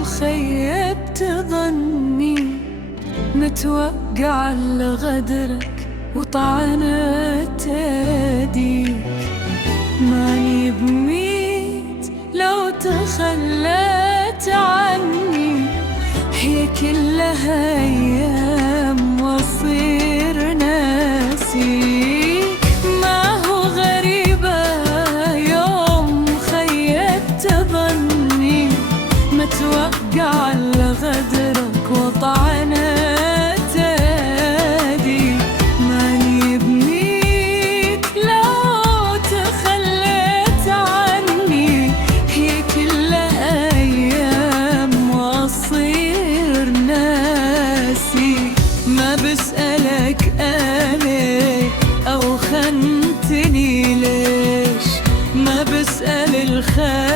يوم خيبت ظني، متوقع لغدرك وطعنت ايديك. ماني بميت لو تخليت عني، هي كلها ايام واصير ناسيك. ما هو غريبة يوم خيبت ظني، متوقع لغدرك وطعنت ايديك. ماني بميت لو تخليت عني، هي كلها ايام واصير ناسي. ما بسألك أنا أو خنتني ليش، ما بسأل الخير